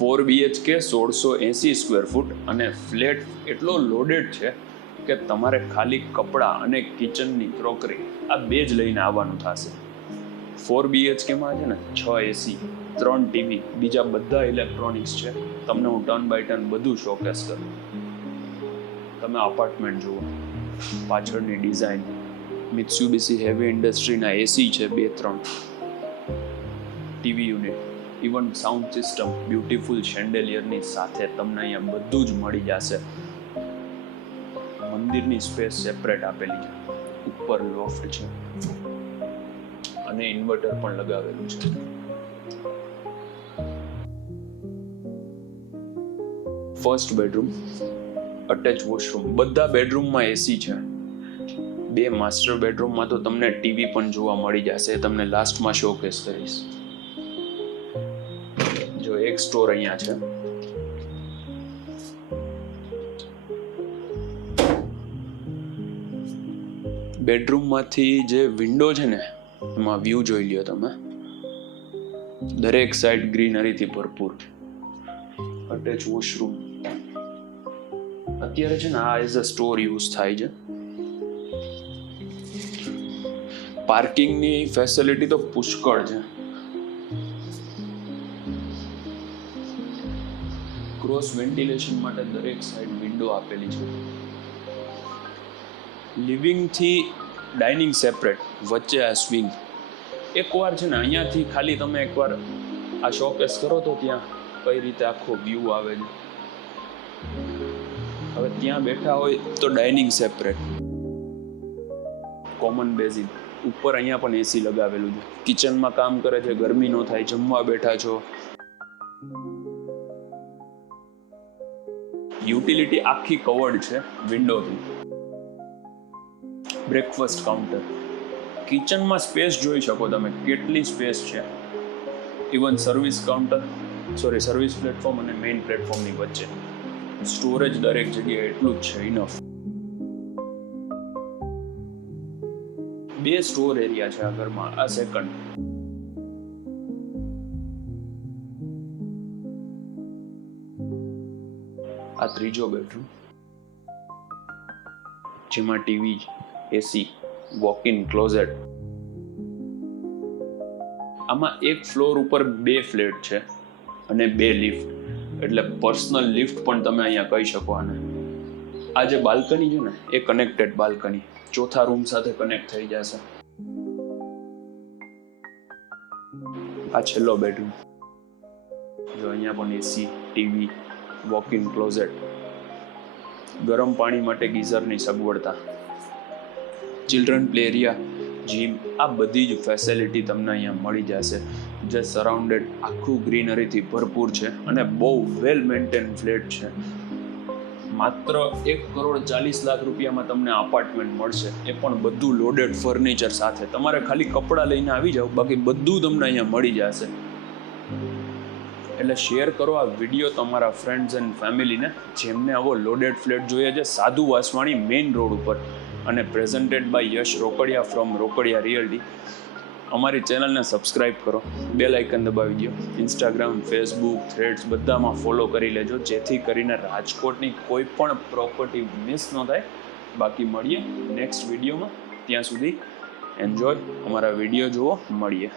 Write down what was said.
4 BHK 1680 square foot અને flat એટલો loaded છે કે તમારે ખાલી કપડાં અને કિચનની ક્રોકરી આ બે જ લઈને આવવાનું થશે. 4 BHK છે ને 6 AC, 3 TV, બીજા બધા ઇલેક્ટ્રોનિક્સ છે. તમને હું ટર્ન બાય ટર્ન બધું શોકેસ કરું. તમે અપાર્ટમેન્ટ જુઓ, પાછળની ડિઝાઇન, મિત્સુબિશી હેવી ઇન્ડસ્ટ્રીના AC છે 2-3, TV unit, even sound system beautiful શેન્ડેલિયરની સાથે તમને અહીંયા બધું જ મળી જશે. મંદિરની સ્પેસ સેપરેટ આપેલી છે, ઉપર લોફ્ટ છે અને ઇન્વર્ટર પણ લગાવેલું છે. ફર્સ્ટ બેડરૂમ, અટેચ વોશરૂમ, બધા બેડરૂમમાં AC છે. 2 માસ્ટર બેડરૂમમાં તો તમને ટીવી પણ જોવા મળી જશે. તમને લાસ્ટમાં શોકેસ કરીશ. જો એક સ્ટોર અહીંયા છે. બેડરૂમમાંથી જે વિન્ડો છે ને એમાં વ્યૂ જોઈ લ્યો તમે. દરેક સાઈડ ગ્રીનરીથી ભરપૂર. અટેચ વોશરૂમ અત્યારે છે ને આ એઝ અ સ્ટોર યુઝ થાય છે. પાર્કિંગની ફેસિલિટી તો પુષ્કળ છે. ક્રોસ વેન્ટિલેશન માટે દરેક સાઈડ વિન્ડો આપેલી છે. લિવિંગ થી ડાઇનિંગ સેપરેટ, વચ્ચે આ સ્વિંગ. એકવાર છે ને અહીંયાથી ખાલી તમે એકવાર આ શોકેસ કરો તો ત્યાં કઈ રીતે આખો વ્યૂ આવે છે. હવે ત્યાં બેઠા હોય તો ડાઇનિંગ સેપરેટ, કોમન બેઝિન, ઉપર અહીંયા પણ AC લગાવેલું છે. કિચનમાં કામ કરે છે, ગરમી ન થાય, જમવા બેઠા છો. યુટિલિટી આખી કવર્ડ છે વિન્ડોથી. બ્રેકફાસ્ટ કાઉન્ટર, કિચનમાં સ્પેસ જોઈ શકો તમે કેટલી સ્પેસ છે. ઇવન સર્વિસ પ્લેટફોર્મ અને મેઇન પ્લેટફોર્મની વચ્ચે સ્ટોરેજ દરેક જગ્યાએ એટલું જ છે, ઇનફ. 2 સ્ટોર એરિયા છે આ ઘરમાં. આ સેકન્ડ. આ ત્રીજો બેડરૂમ, જેમાં TV, AC, walk in closet. આમાં એક ફ્લોર ઉપર 2 ફ્લેટ છે અને 2 લિફ્ટ, એટલે પર્સનલ લિફ્ટ પણ તમે અહીંયા કહી શકો આને. આ જે બાલ્કની છે ને એ કનેક્ટેડ બાલ્કની, ચોથા રૂમ સાથે કનેક્ટ થઈ જશે. આ છેલ્લો બેડરૂમ. જો અહીંયા પણ AC, TV, walk in closet, ગરમ પાણી માટે ગીઝરની સગવડતા, ચિલ્ડ્રન પ્લે એરિયા, જીમ, આ બધી જ ફેસિલિટી તમને અહીંયા મળી જશે. જે સરાઉન્ડેડ આખું ગ્રીનરીથી ભરપૂર છે અને બહુ વેલ મેન્ટેન ફ્લેટ છે. માત્ર 1,40,00,000 રૂપિયામાં તમને અપાર્ટમેન્ટ મળશે, એ પણ બધું લોડેડ ફર્નિચર સાથે. તમારે ખાલી કપડાં લઈને આવી જાઓ, બાકી બધું તમને અહીંયા મળી જશે. એટલે શેર કરો આ વિડીયો તમારા ફ્રેન્ડ્સ એન્ડ ફેમિલીને, જેમને આવો લોડેડ ફ્લેટ જોઈએ છે સાધુ વાસવાણી મેઇન રોડ ઉપર. અને presented by Yash Rokadia from Rokadia realty. અમારી ચેનલને સબસ્ક્રાઇબ કરો, બેલ આઇકન દબાવી દો. ઇન્સ્ટાગ્રામ, ફેસબુક, થ્રેડ્સ બધામાં ફોલો કરી લેજો, જેથી કરીને રાજકોટની કોઈ પણ પ્રોપર્ટી મિસ ન થાય. બાકી મળીએ નેક્સ્ટ વિડીયોમાં. ત્યાં સુધી એન્જોય, અમારા વિડીયો જુઓ, મળીએ.